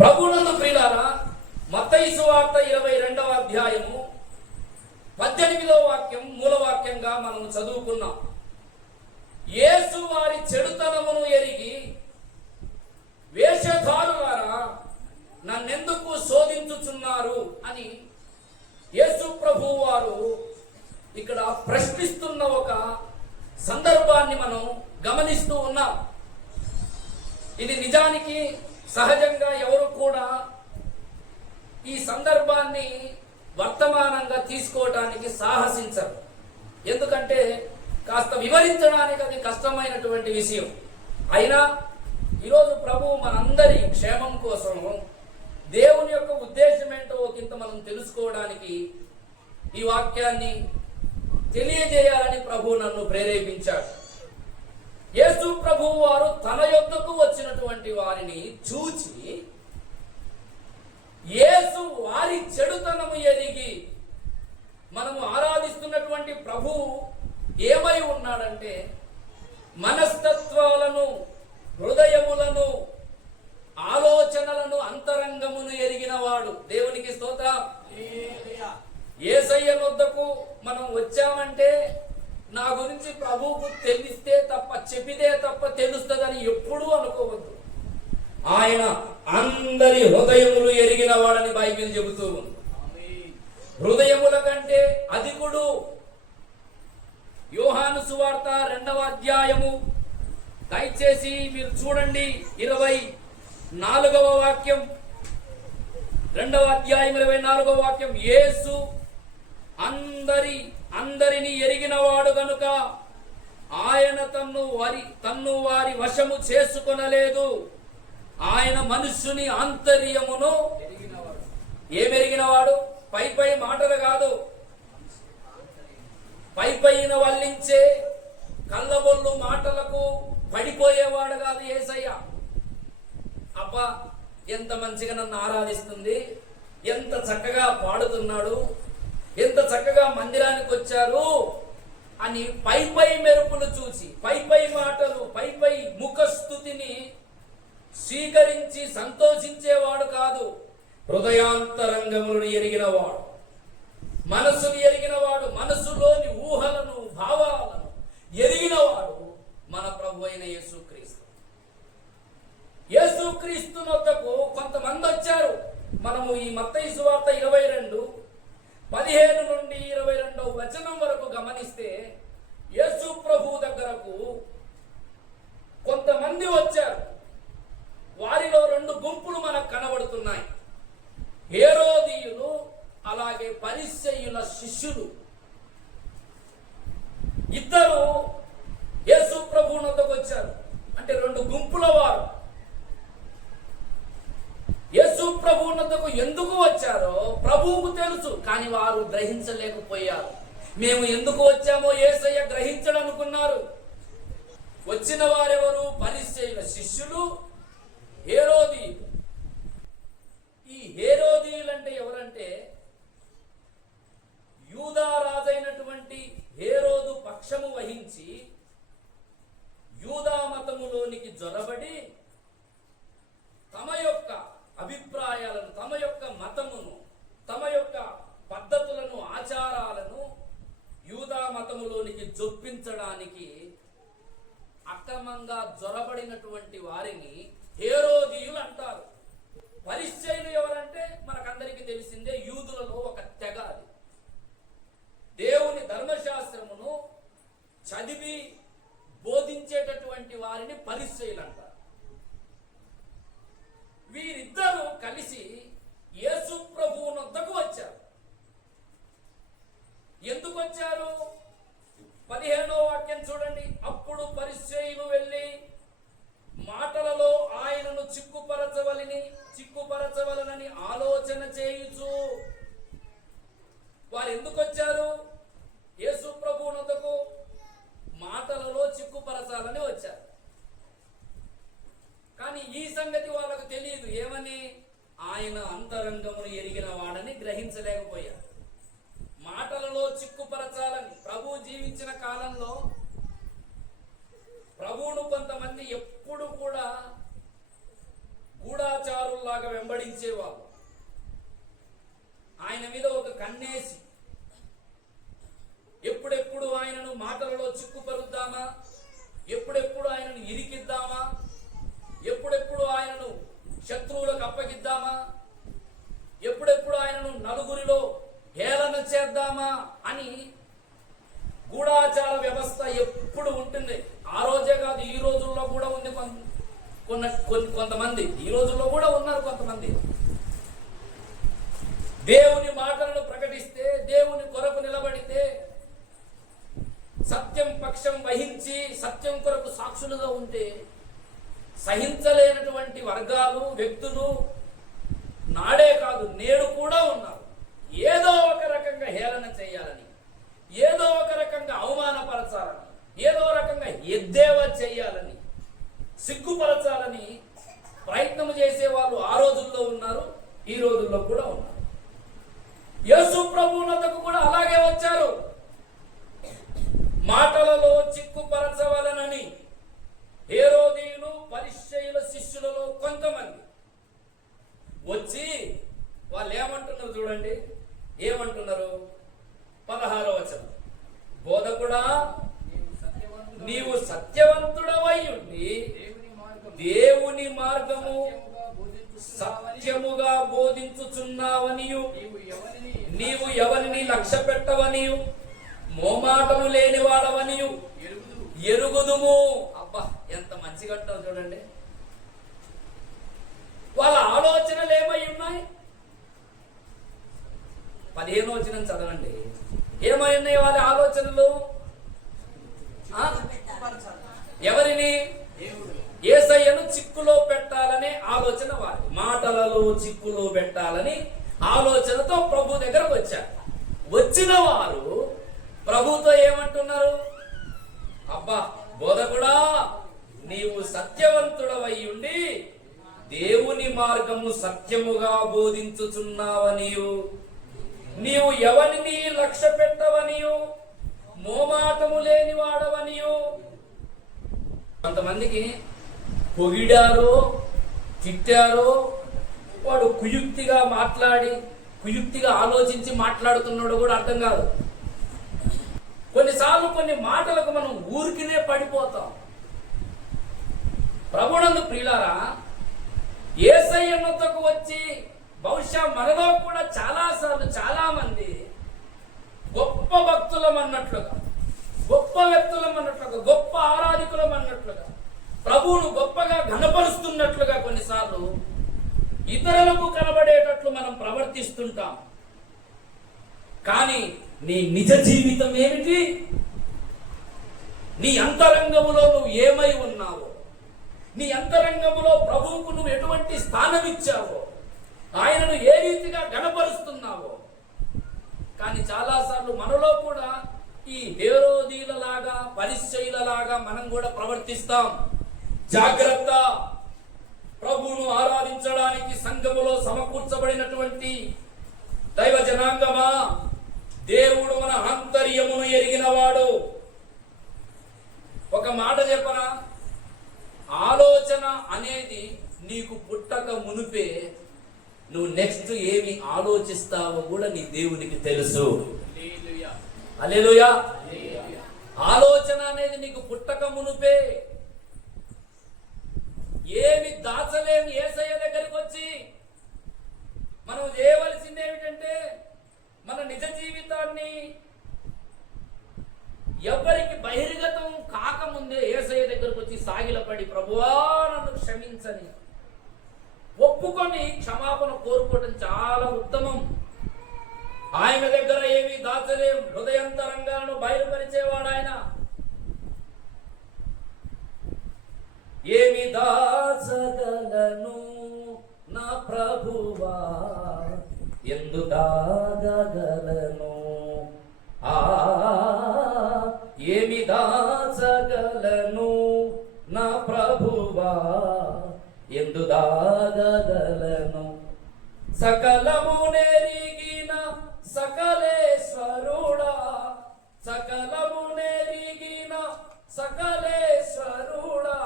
ప్రభువునందు ప్రియులారా, మత్తయి సువార్త 22వ అధ్యాయము 18వ వాక్యం మూలవాక్యంగా మనం చదువుకున్నాం. యేసు వారి చెడుతనమును ఎరిగి, వేషధారులారా నన్నెందుకు శోధించుచున్నారు అని యేసు ప్రభువు వారు ఇక్కడ ప్రశ్నిస్తున్న ఒక సందర్భాన్ని మనం గమనిస్తూ ఉన్నాం. ఇది నిజానికి సహజంగా ఎవరు కూడా ఈ సందర్భాన్ని వర్తమానంగా తీసుకోవడానికి సాహసించరు. ఎందుకంటే కాస్త వివరించడానికి అది కష్టమైనటువంటి విషయం. అయినా ఈరోజు ప్రభువు మనందరి క్షేమం కోసం, దేవుని యొక్క ఉద్దేశం ఏంటో ఒకంత మనం తెలుసుకోవడానికి ఈ వాక్యాన్ని తెలియజేయాలని ప్రభువు నన్ను ప్రేరేపించాడు. యేసు ప్రభువు వారు తన యొద్దకు వచ్చినటువంటి వారిని చూచి, యేసు వారి చెడుతనము ఎరిగి, మనము ఆరాధిస్తున్నటువంటి ప్రభువు ఏమై ఉన్నాడంటే, మనస్తత్వాలను, హృదయములను, ఆలోచనలను, అంతరంగమును ఎరిగిన వాడు. దేవునికి స్తోత్రం. యేసయ్య వద్దకు మనం వచ్చామంటే నా గురించి ప్రభువుకు తెలిస్తే తప్ప, చెప్పితే తప్ప తెలుస్తుందని ఎప్పుడూ అనుకోవద్దు. ఆయన అందరి హృదయములు ఎరిగిన వాడని బైబిల్ చెబుతూ ఉంది. హృదయముల కంటే అధికుడు. యోహాను సువార్త 2వ అధ్యాయము దయచేసి మీరు చూడండి, 24వ వాక్యం. 2వ అధ్యాయం 24వ వాక్యం. యేసు అందరిని ఎరిగినవాడు గనుక ఆయన తన్ను వారి వశము చేసుకొనలేదు. ఆయన మనుష్యుని ఆంతర్యమును ఏమెరిగినవాడు. పై మాటలు కాదు, పైన వల్లించే కళ్ళబొల్లు మాటలకు పడిపోయేవాడు కాదు యేసయ్య. అబ్బా, ఎంత మంచిగా నన్ను ఆరాధిస్తుంది, ఎంత చక్కగా పాడుతున్నాడు, ఎంత చక్కగా మందిరానికి వచ్చారు అని పై మెరుపులు చూసి, పై మాటలు, పై ముఖస్థుతిని స్వీకరించి సంతోషించేవాడు కాదు. హృదయాంతరంగములను ఎరిగినవాడు, మనసును ఎరిగినవాడు, మనసులోని ఊహలను, భావాలను ఎరిగినవాడు మన ప్రభు అయిన యేసుక్రీస్తు. యేసుక్రీస్తు వద్దకు కొంతమంది వచ్చారు. మనము ఈ మత్తయి సువార్త 22:15 నుండి 22వ వచనం వరకు గమనిస్తే, యేసు ప్రభు దగ్గరకు కొంతమంది వచ్చారు. వారిలో 2 గుంపులు మనకు కనబడుతున్నాయి. హేరోదీయులు, అలాగే పరిసయ్యుల శిష్యులు. ఇద్దరు యేసు ప్రభు వద్దకు వచ్చారు. అంటే 2 గుంపుల వారు. యేసు ప్రభు వద్దకు ఎందుకు వచ్చారో ప్రభువుకు తెలుసు, కానీ వారు గ్రహించలేకపోయారు. మేము ఎందుకు వచ్చామో యేసయ్య గ్రహించడనుకున్నారు. వచ్చిన వారెవరు? పరిసయ్యుల శిష్యులు, హేరోదీయులు. ఈ హేరోదీయులు అంటే ఎవరంటే, యూదా రాజైనటువంటి హేరోదు పక్షము వహించి యూదా మతములోనికి జొరబడి తమ యొక్క అభిప్రాయాలను, తమ యొక్క మతమును, తమ యొక్క పద్ధతులను, ఆచారాలను యూదా మతములోనికి జొప్పించడానికి అక్రమంగా జొరబడినటువంటి వారిని హేరోదీయులు అంటారు. పరిసయ్యులు ఎవరంటే మనకందరికీ తెలిసిందే, యూదులలో ఒక తెగ. అది దేవుని ధర్మశాస్త్రమును చదివి బోధించేటటువంటి వారిని పరిసయ్యులు అంటారు. వీరిద్దరూ కలిసి యేసు ప్రభువు వద్దకు వచ్చారు. ఎందుకు వచ్చారు? 15వ వాక్యం చూడండి. అప్పుడు పరిసయ్యులు వెళ్ళి మాటలలో ఆయనను చిక్కుపరచవలనని ఆలోచన చేయుచు. వారు ఎందుకు వచ్చారు? యేసు ప్రభువు వద్దకు మాటలలో చిక్కుపరచాలని వచ్చారు. కానీ ఈ సంగతి వాళ్ళకు తెలియదు. ఏమని? ఆయన అంతరంగమును ఎరిగిన వాడని గ్రహించలేకపోయారు. మాటలలో చిక్కుపరచాలని. ప్రభు జీవించిన కాలంలో ప్రభువును కొంతమంది ఎప్పుడు కూడా గూఢాచారుల్లాగా వెంబడించేవాళ్ళు. ఆయన మీద ఒక కన్నేసి ఎప్పుడెప్పుడు ఆయనను మాటలలో చిక్కుపరుద్దామా, ఎప్పుడెప్పుడు ఆయనను ఇరికిద్దామా, ఎప్పుడెప్పుడు ఆయనను శత్రువులకు అప్పగిద్దామా, ఎప్పుడెప్పుడు ఆయనను నలుగురిలో హేళన చేద్దామా అని గూఢాచార వ్యవస్థ ఎప్పుడు ఉంటుంది. ఆ రోజే కాదు, ఈ రోజుల్లో కూడా ఉంది. కొంతమంది ఈ రోజుల్లో కూడా ఉన్నారు. కొంతమంది దేవుని మాటలను ప్రకటిస్తే, దేవుని కొరకు నిలబడితే, సత్యం పక్షం వహించి సత్యం కొరకు సాక్షులుగా ఉంటే సహించలేనటువంటి వర్గాలు, వ్యక్తులు నాడే కాదు నేడు కూడా ఉన్నారు. ఏదో ఒక రకంగా హేళన చేయాలని, ఏదో ఒక రకంగా అవమానపరచాలని, ఏదో రకంగా ఎద్దేవా చేయాలని, సిగ్గుపరచాలని ప్రయత్నం చేసే వాళ్ళు ఆ రోజుల్లో ఉన్నారు, ఈ రోజుల్లో కూడా ఉన్నారు. యేసు ప్రభువునకు కూడా అలాగే వచ్చారు. మాటలలో చిక్కుపరచవలనని హేరోదీయులు, పరిసయ్యుల శిష్యులలో కొంతమంది వచ్చి వాళ్ళు ఏమంటున్నారు చూడండి. ఏమంటున్నారు? 16వ వచనం, బోధకుడా నీవు సత్యవంతుడవై ఉండి దేవుని మార్గము సత్యముగా బోధించుచున్నావనియు, నీవు ఎవరిని లక్ష్య పెట్టవనియు, మోమాటము లేని వాడవనియు ఎరుగుదుము. అబ్బా, ఎంత మంచిగా అంటావు చూడండి. వాళ్ళ ఆలోచనలు ఏమై ఉన్నాయి? 15వ వచనం చదవండి. ఏమై ఉన్నాయి వాళ్ళ ఆలోచనలు? ఎవరిని? యేసయ్యను చిక్కులో పెట్టాలనే ఆలోచన వారి. మాటలలో చిక్కులో పెట్టాలని ఆలోచనతో ప్రభు దగ్గరకు వచ్చారు. వచ్చిన వారు ప్రభుతో ఏమంటున్నారు? అబ్బా బోధకుడా, నీవు సత్యవంతుడవై ఉండి దేవుని మార్గము సత్యముగా బోధించుచున్నావనియు, నీవు ఎవరిని లక్ష్య పెట్టవనియు, మోమాటము లేని వాడవనియు. కొంతమందికి పొగిడారో తిట్టారో వాడు కుయుక్తిగా మాట్లాడి, కుయుక్తిగా ఆలోచించి మాట్లాడుతున్నాడు కూడా అర్థం కాదు. కొన్నిసార్లు కొన్ని మాటలకు మనం ఊరికినే పడిపోతాం. ప్రభునందు ప్రియులారా, యేసయ్య వద్దకు వచ్చి బహుశా మనలో కూడా చాలాసార్లు చాలా మంది గొప్ప భక్తులం అన్నట్లుగా, గొప్ప వ్యక్తులం అన్నట్లుగా, గొప్ప ఆరాధికులం అన్నట్లుగా, ప్రభువును గొప్పగా ఘనపరుస్తున్నట్లుగా కొన్నిసార్లు ఇతరులకు కనబడేటట్లు మనం ప్రవర్తిస్తుంటాం. కానీ నీ నిజ జీవితం ఏమిటి? నీ అంతరంగములో నువ్వు ఏమై ఉన్నావో, నీ అంతరంగములో ప్రభువుకు నువ్వు ఎటువంటి స్థానం ఇచ్చావో, ఆయనను ఏ రీతిగా ఘనపరుస్తున్నావో. కానీ చాలాసార్లు మనలో కూడా ఈ హేరోదీయులలాగా, పరిసయ్యులలాగా మనం కూడా ప్రవర్తిస్తాం. జాగ్రత్త! ప్రభువును ఆరాధించడానికి సంఘములో సమకూర్చబడినటువంటి దైవ జనాంగమా, దేవుడు మన ఆంతర్యమును ఎరిగినవాడు. ఒక మాట చెప్పనా, ఆలోచన అనేది నీకు పుట్టక మునుపే నువ్వు నెక్స్ట్ ఏమి ఆలోచిస్తావో కూడా నీ దేవునికి తెలుసు. హల్లెలూయా. ఆలోచన అనేది నీకు పుట్టక మునుపే. ఏమి దాచలేని యేసయ్య దగ్గరికి వచ్చి మనం చేయవలసింది ఏమిటంటే, మన నిజ జీవితాన్ని ఎవరికి బహిర్గతం కాకముందే యేసయ్య దగ్గరకు వచ్చి సాగిలపడి, ప్రభువా నన్ను క్షమించని ఒప్పుకొని క్షమాపణ కోరుకోవడం చాలా ఉత్తమం. ఆయన దగ్గర ఏమి దాచలేం. హృదయంతరంగాను బయలుపరిచేవాడు ఆయన. ఏమి దాచగలను నా ప్రభువా, ఎందు దాగగలను? ఏమి దాచగలను నా ప్రభువా, ఎందు దాగగలను? సకలము నెరిగిన సకలేశ్వరుడా, సకలము నెరిగిన సకలేశ్వరుడా,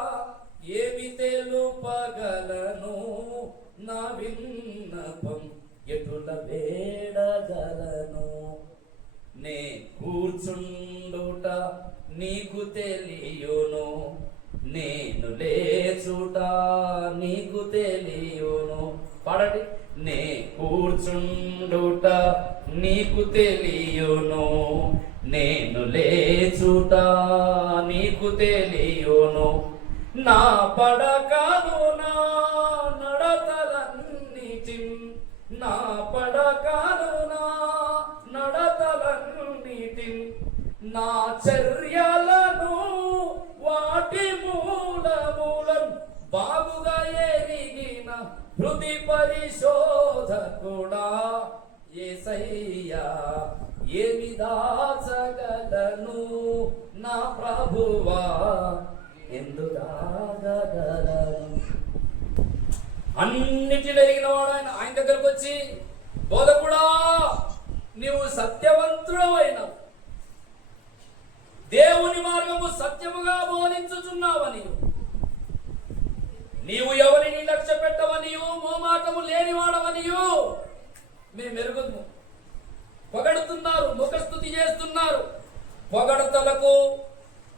ఏమి తెలుపగలను నా విన్నపం ఎటుల వేడగలను. నే కూర్చుండుట నీకు తెలియును, నేను లేచుట నీకు తెలియును. పాడండి. నే కూర్చుండుట నీకు తెలియును, నేను లేచుట నీకు తెలియును. నా పడకను నా నడతలన్నిటి, నా పడకను నా నడతలన్నిటి, నా చర్యలను వాటి మూలములను బాగుగా ఎరిగిన హృది పరిశోధకుడా యేసయ్యా. ఏమి దాచగలను నా ప్రభువా, ఎందు దాగగలను. అన్నిటిలో ఎరిగిన వాడు ఆయన దగ్గరకు వచ్చి, బోధకుడా నీవు సత్యవంతుడవైనవు, దేవుని మార్గము సత్యముగా బోధించుచున్నావని, నీవు ఎవరిని లక్ష్య పెట్టవనియు మోమాటము లేనివాడవనియు మేము ఎరుగుము. పొగడుతున్నారు, ముఖస్థుతి చేస్తున్నారు. పొగడతలకు,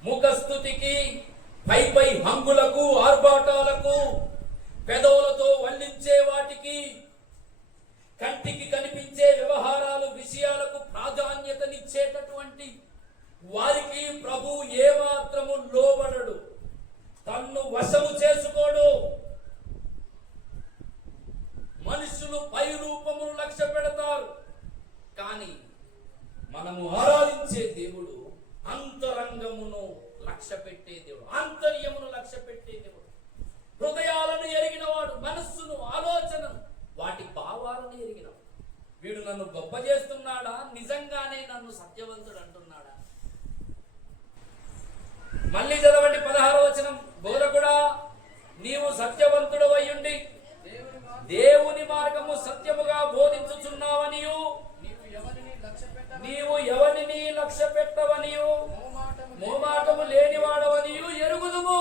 ముఖస్థుతికి, పై పై హంగులకు, ఆర్భాటాలకు, పెదవులతో వల్లించే వాటికి, కంటికి కనిపించే వ్యవహారాలు, విషయాలకు ప్రాధాన్యతనిచ్చేటటువంటి వారికి ప్రభు ఏమాత్రము లోబడడు, తన్ను వశము చేసుకోడు. మనుషులు పై రూపమును లక్ష్య పెడతారు, కానీ మనము ఆరాధించే దేవుడు అంతరంగమును లక్ష్య పెట్టే దేవుడు, ఆంతర్యమును లక్ష్య పెట్టే దేవుడు. హృదయాలను ఎరిగినవాడు, మనస్సును, ఆలోచనను, వాటి భావాలను ఎరిగినవాడు. వీడు నన్ను గొప్ప చేస్తున్నాడా, నిజంగానే నన్ను సత్యవంతుడు అంటున్నాడా? మళ్ళీ చదవండి 16వ వచనం. బోధకుడా నీవు సత్యవంతుడు అయ్యుండి దేవుని మార్గము సత్యముగా బోధించుచున్నావనియు, నీవు ఎవరిని లక్ష్య పెట్టవనియు మోమాటము లేనివాడవనియు ఎరుగుదుము.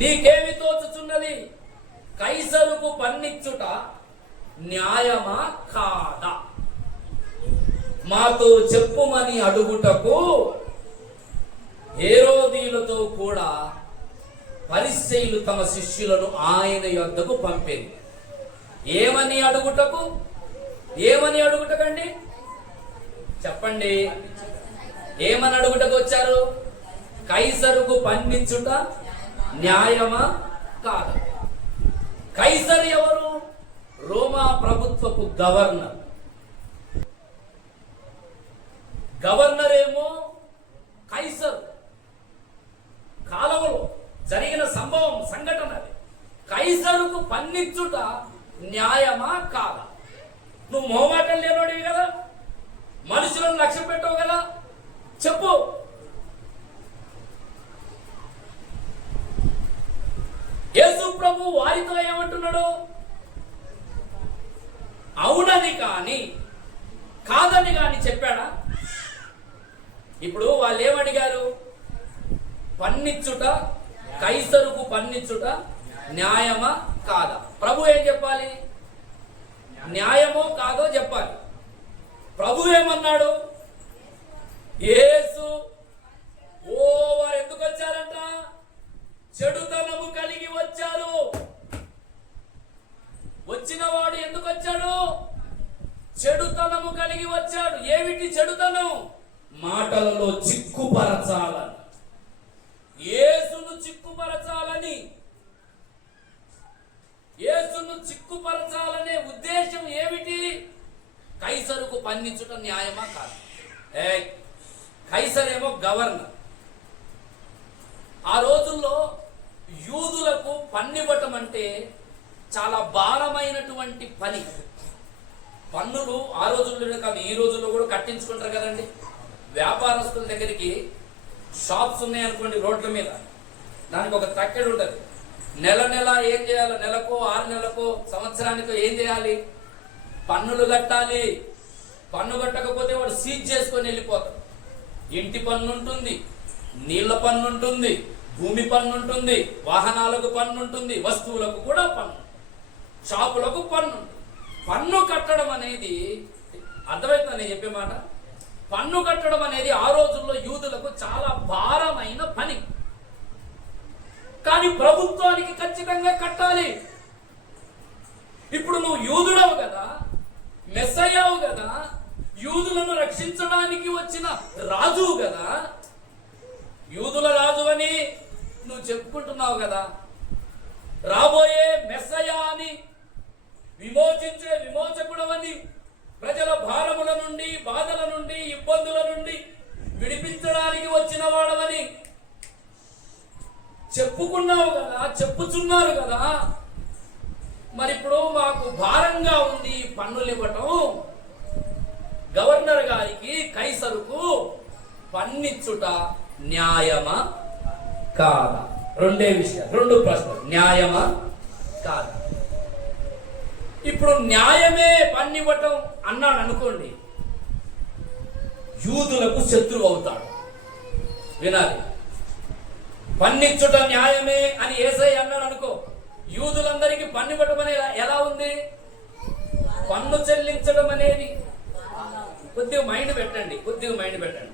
నీకేమి తోచుచున్నది? కైసరుకు పన్నిచ్చుట న్యాయమా కాదా? మాతో చెప్పుమని అడుగుటకు హేరోదీయులతో కూడా పరిసయ్యులు తమ శిష్యులను ఆయన యొద్దకు పంపేది. ఏమని అడుగుటకు? ఏమని అడుగుటకండి? చెప్పండి. ఏమని అడుగుటకు వచ్చారు? కైసరుకు పన్నించుట న్యాయమా కాదా? కైసరు ఎవరు? రోమా ప్రభుత్వపు గవర్నర్. గవర్నర్ ఏమో కైసరు. కాలంలో జరిగిన సంఘటన అది. కైసరుకు పన్నిచ్చుట న్యాయమా కాదా? నువ్వు మొహమాటం లేనోడివి కదా, మనుషులను లక్ష్య పెట్టవు కదా, చెప్పు. యేసు ప్రభు వారితో ఏమంటున్నాడు? అవునని కాని కాదని కాని చెప్పాడా? ఇప్పుడు వాళ్ళు ఏమడిగారు? పన్నిచ్చుట, కైసరుకు పన్నిచ్చుట న్యాయమా కాదా? ప్రభు ఏం చెప్పాలి? న్యాయమో కాదో చెప్పాలి. ప్రభు ఏమన్నాడు? యేసు వారు ఎందుకు వచ్చారంట? చెడుతనము కలిగి వచ్చారు. వచ్చిన వాడు ఎందుకు వచ్చాడు? చెడుతనము కలిగి వచ్చాడు. ఏమిటి చెడుతనం? మాటలలో చిక్కుపరచాలని, యేసును చిక్కుపరచాలని, యేసును చిక్కుపరచాలనే ఉద్దేశం ఏమిటి? కైసరుకు పన్నించుట న్యాయమా కాదు? కైసర్ ఏమో గవర్నర్. ఆ రోజుల్లో యూదులకు పన్నివ్వటం అంటే చాలా భారమైనటువంటి పని. పన్నులు ఆ రోజుల్లోనే కాదు, ఈ రోజుల్లో కూడా కట్టించుకుంటారు కదండి. వ్యాపారస్తుల దగ్గరికి షాప్స్ ఉన్నాయనుకోండి, రోడ్ల మీద దానికి ఒక తక్కెడు ఉంటుంది. నెల నెల ఏం చేయాలి? నెలకో 6 నెలలకో సంవత్సరానికో ఏం చేయాలి? పన్నులు కట్టాలి. పన్ను కట్టకపోతే వాడు సీజ్ చేసుకొని వెళ్ళిపోతాడు. ఇంటి పన్ను ఉంటుంది, నీళ్ల పన్ను ఉంటుంది, భూమి పన్ను ఉంటుంది, వాహనాలకు పన్ను ఉంటుంది, వస్తువులకు కూడా పన్ను, షాపులకు పన్ను. పన్ను కట్టడం అనేది అర్థమవుతుందా నేను చెప్పే మాట? పన్ను కట్టడం అనేది ఆ రోజుల్లో యూదులకు చాలా భారమైన పని. కానీ ప్రభుత్వానికి ఖచ్చితంగా కట్టాలి. ఇప్పుడు నువ్వు యూదుడవు కదా, మెస్సయ్యావు కదా, యూదులను రక్షించడానికి వచ్చిన రాజువు కదా, యూదుల రాజు అని నువ్వు చెప్పుకుంటున్నావు కదా, రాబోయే మెస్సయ్య అని, విమోచించే విమోచకుడవని, ప్రజల భారముల నుండి, బాధల నుండి, ఇబ్బందుల నుండి విడిపించడానికి వచ్చిన వాడవని చెప్పుకున్నావు కదా, చెప్పుచున్నారు కదా. మరి ఇప్పుడు మాకు భారంగా ఉంది పన్నులు ఇవ్వటం, గవర్నర్ గారికి, కైసరుకు పన్నిచ్చుట న్యాయమా కాదా? రెండే విషయాలు, రెండు ప్రశ్నలు, న్యాయమా కాదా? ఇప్పుడు న్యాయమే పన్నివ్వటం అన్నాడు అనుకోండి, యూదులకు శత్రువు అవుతాడు. వినాలి, పన్నిచ్చుట న్యాయమే అని యేసయ్య అన్నాడు అనుకో, యూదులందరికీ పన్నివ్వటం అనేది ఎలా ఉంది? పన్ను చెల్లించడం అనేది, కొద్దిగా మైండ్ పెట్టండి,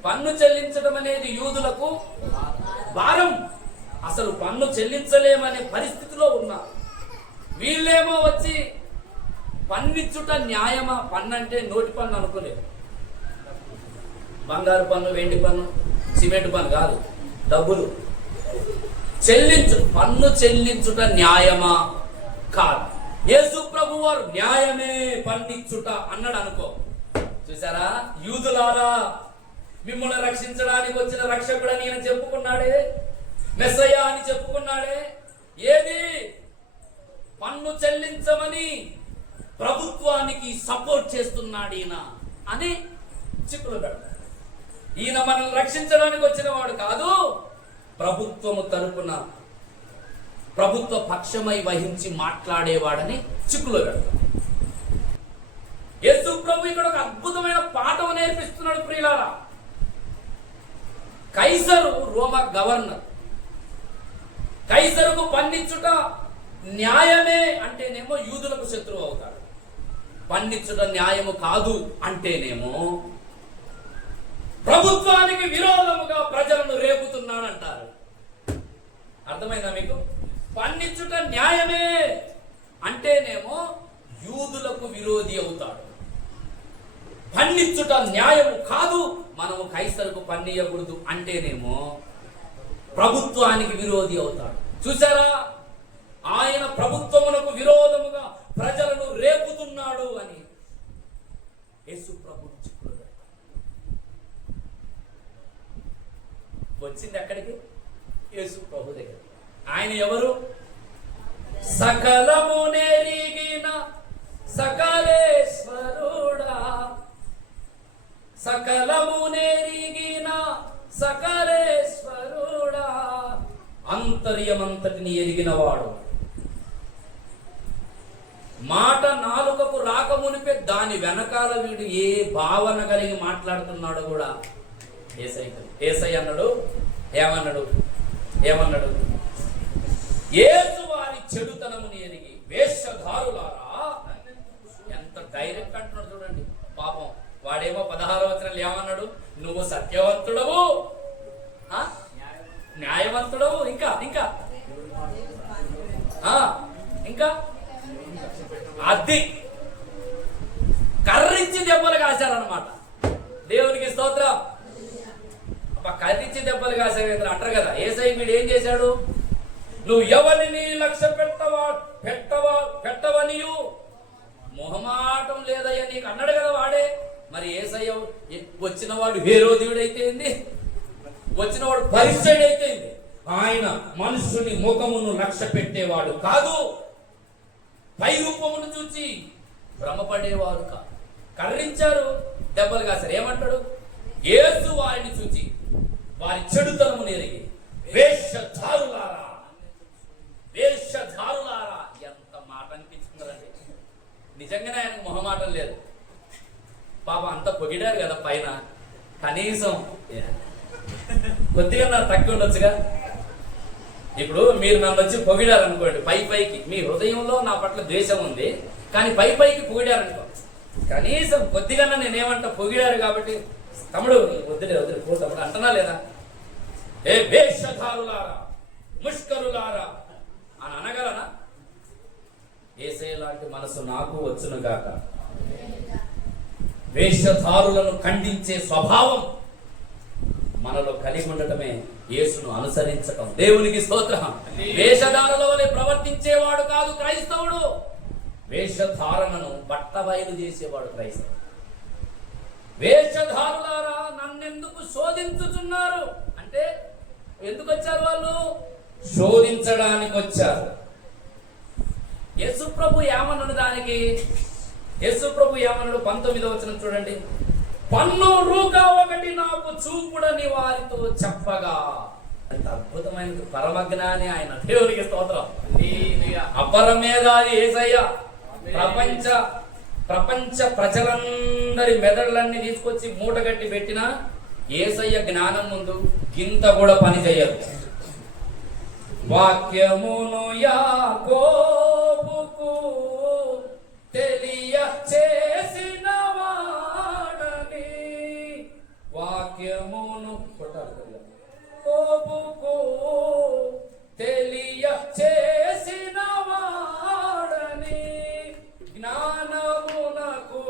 పన్ను చెల్లించడం అనేది యూదులకు భారం. అసలు పన్ను చెల్లించలేమనే పరిస్థితిలో ఉన్నారు. వీళ్ళేమో వచ్చి పన్నిచ్చుట న్యాయమా? పన్ను అంటే నోటి పన్ను అనుకోలేదు, బంగారు పన్ను, వెండి పన్ను, సిమెంట్ పన్ను కాదు, డబ్బులు పన్ను చెల్లించుట న్యాయమా కాదు? యేసు ప్రభు వారు న్యాయమే పన్నిచ్చుట అన్నాడు అనుకో. చూసారా, యూదులారా, మిమ్మల్ని రక్షించడానికి వచ్చిన రక్షకుడని ఈయన చెప్పుకున్నాడే, మెస్సయ్య అని చెప్పుకున్నాడే, ఏది పన్ను చెల్లించమని ప్రభుత్వానికి సపోర్ట్ చేస్తున్నాడు ఈయన అని చిక్కులు పెడతాడు. ఈయన మనల్ని రక్షించడానికి వచ్చిన వాడు కాదు, ప్రభుత్వము తరపున ప్రభుత్వ పక్షమై వహించి మాట్లాడేవాడని చిక్కులో పెడతాడు. యేసు ప్రభు ఇక్కడ ఒక అద్భుతమైన పాఠం నేర్పిస్తున్నాడు ప్రియులారా. కైసరు రోమా గవర్నర్, కైసరుకు పన్నిచ్చుట న్యాయమే అంటేనేమో యూదులకు శత్రువు అవుతాడు, పన్నిచ్చుట న్యాయము కాదు అంటేనేమో ప్రభుత్వానికి విరోధముగా ప్రజలను రేపుతున్నాడంటారు. అర్థమైందా మీకు? పన్నిచ్చుట న్యాయమే అంటేనేమో యూదులకు విరోధి అవుతాడు, పన్నిచ్చుట న్యాయము కాదు, మనము కైసరుకు పన్నియకూడదు అంటేనేమో ప్రభుత్వానికి విరోధి అవుతాడు. చూసారా, ఆయన ప్రభుత్వమునకు విరోధముగా ప్రజలను రేపుతున్నాడు అని యేసు ప్రభు వచ్చింది ఎక్కడికి? యేసు ప్రభు దగ్గర. ఆయన ఎవరు? సకలము నెరిగిన సకలేశ్వరుడా, సకలము నెరిగిన సకలేశ్వరుడా, అంతర్యమంతటిని ఎరిగిన వాడు. మాట నాలుకకు రాకమునిపే దాని వెనకాల వీడు ఏ భావన కలిగి మాట్లాడుతున్నాడో కూడా యేసయ్య అన్నాడు. ఏమన్నాడు? యేసు వారి చెడుతనముని ఎరిగి వేషధారులారా, ఎంత డైరెక్ట్ అంటున్నాడు చూడండి. పాపం వాడేమో 16వ వచనంలో ఏమన్నాడు? నువ్వు సత్యవంతుడవు, న్యాయవంతుడవు, ఇంకా అది కర్రించి దెబ్బలు కాశారనమాట. దేవునికి స్తోత్రం. కర్రించి దెబ్బలు కాసేవేంద్ర అంటారు కదా. యేసయ్య వీడు ఏం చేశాడు? నువ్వు ఎవరిని లక్ష్య పెట్టవనియు మొహమాటం లేదయ్యా నీకు అన్నాడు కదా వాడే. మరి యేసయ్య వచ్చిన వాడు హేరోదీయుడైతే ఏంది, వచ్చినవాడు పరిసయుడైతే ఏంది, ఆయన మనుషుని ముఖమును లక్ష్య పెట్టేవాడు కాదు, పై రూపమును చూచి భ్రమపడేవాడు కాదు. కర్రించారు, దెబ్బలు కాశారు. ఏమంటాడు? యేసు వారిని చూచి వారి చెడుతనము నెరిగి వేషధారులారా. ఎంత మాట అనిపించుకున్నారండి. నిజంగానే ఆయనకు మొహమాటం లేదు. పాపం అంత పొగిడారు కదా పైన, కనీసం కొద్దిగా నాకు తక్కువ ఉండొచ్చుగా. ఇప్పుడు మీరు నన్ను వచ్చి పొగిడారు అనుకోండి, పైకి మీ హృదయంలో నా పట్ల ద్వేషం ఉంది, కానీ పైకి పొగిడారు అనుకో, కనీసం కొద్దిగా నేనేమంటా, పొగిడారు కాబట్టి తమ్ముడు వద్దులే పో తమ్ముడు అంటనా లేదా? ఏ వేషధారులారా, ముష్కరులారా అని అనగలనా? యేసయ్య లాంటి మనసు నాకు వచ్చును గాక. వేషధారులను ఖండించే స్వభావం మనలో కలిగి ఉండటమే యేసును అనుసరించటం. దేవునికి స్తోత్రం. వేషధారుల వలె ప్రవర్తించేవాడు కాదు క్రైస్తవుడు, వేషధారణను బట్టబయలు చేసేవాడు క్రైస్తవుడు. వేషధారులారా నన్నెందుకు శోధించుతున్నారు అంటే, ఎందుకు వచ్చారు వాళ్ళు? శోధించడానికి వచ్చారు. యేసు ప్రభు ఏమన్నాడు దానికి? యేసు ప్రభు ఏమన్నాడు? 19వ వచనం చూడండి. పన్ను రూకా ఒకటి నాకు చూపుడని వారితో చెప్పగా. అంత అద్భుతమైన పరమజ్ఞాని ఆయన. దేవునికి స్తోత్రం. అపరమేధావి యేసయ్య ప్రపంచ ప్రజలందరి మెదడులన్నీ తీసుకొచ్చి మూటగట్టి పెట్టిన యేసయ్య జ్ఞానం ముందు గింత కూడా పని చేయదు. వాక్యమును యాకోబుకు తెలియ చేసిన వాడని, వాక్యమును యాకోబుకు తెలియ చేసిన వాడని, జ్ఞానమునకు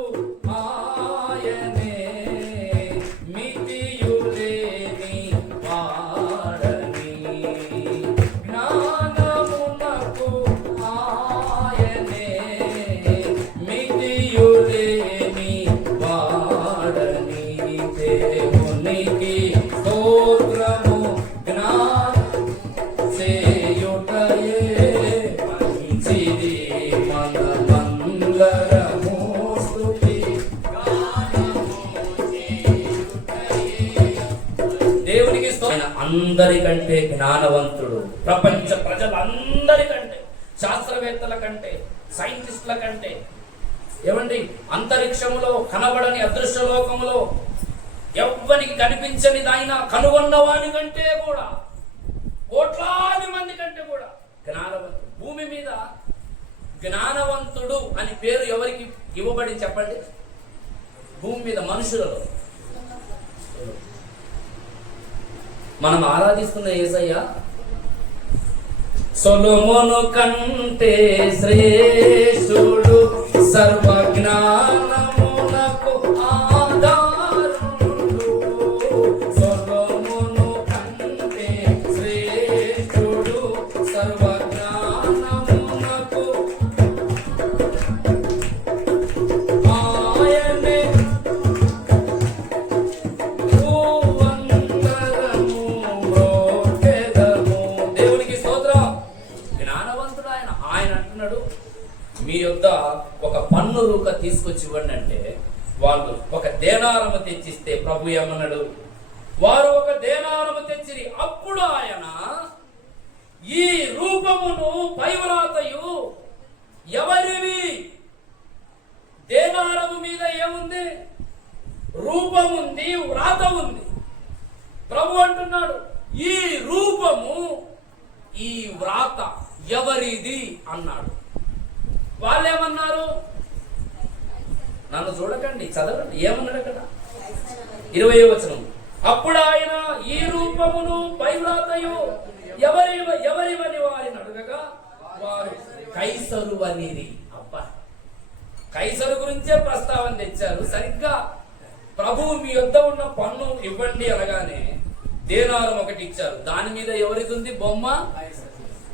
ఆయనే మితియులేని వాడని, జ్ఞానమునకు ఆయనే మితియులేని వాడని. దేవునికి స్తోత్రము. జ్ఞానం చేయుటయే మంచిది మనమందరము స్తుతి. దేవునికి అందరికంటే జ్ఞానవంతుడు. ప్రపంచ ప్రజలందరికంటే, శాస్త్రవేత్తల కంటే, సైంటిస్టుల కంటే, ఏమండి అంతరిక్షములో కనబడని అదృశ్య లోకములో ఎవ్వనికి కనిపించని ఆయన కనుగొన్నవాని కంటే కూడా, కోట్లాది మంది కంటే కూడా జ్ఞానవంతుడు. భూమి మీద జ్ఞానవంతుడు అని పేరు ఎవరికి ఇవ్వబడింది చెప్పండి? భూమి మీద మనుషులలో. మనం ఆరాధిస్తున్న యేసయ్య సొలొమోను కంటే శ్రేష్ఠుడు, సర్వజ్ఞానమునకు ఆధారుడు. సొలొమోను కంటే శ్రేష్ఠుడు, సర్వజ్ఞానమునకు ఆయనే భూవందరము మ్రోకెదము. దేవునికి స్తోత్రం. జ్ఞానవంతుడు ఆయన. ఆయన అంటున్నాడు, మీ యొద్ద ఒక పన్ను రూక తీసుకొచ్చి ఇవ్వండి అంటే వాళ్ళు ఒక దేనారము తెచ్చిస్తే ప్రభు ఏమన్నాడు? వారు ఒక దేనారము తెచ్చిరి. అప్పుడు ఆయన ఈ రూపమును పైవ్రాతయు ఎవరివి? దేనారము మీద ఏముంది? రూపం ఉంది, వ్రాత ఉంది. ప్రభు అంటున్నాడు, ఈ రూపము ఈ వ్రాత ఎవరిది అన్నాడు. వాళ్ళేమన్నారు? నన్ను చూడకండి, చదవండి ఏమన్నాడు అక్కడ 20వ వచనం. అప్పుడు ఆయన ఈ రూపమును పైవ్రాతయు ఎవరివని వారిని అడగగా వారు కైసరు అనిరి. అబ్బా, కైసరు గురించే ప్రస్తావన తెచ్చారు. సరిగ్గా ప్రభువు మీ యొద్ద ఉన్న పన్ను ఇవ్వండి అనగానే దేనారం ఒకటి ఇచ్చారు. దాని మీద ఎవరిది ఉంది బొమ్మ?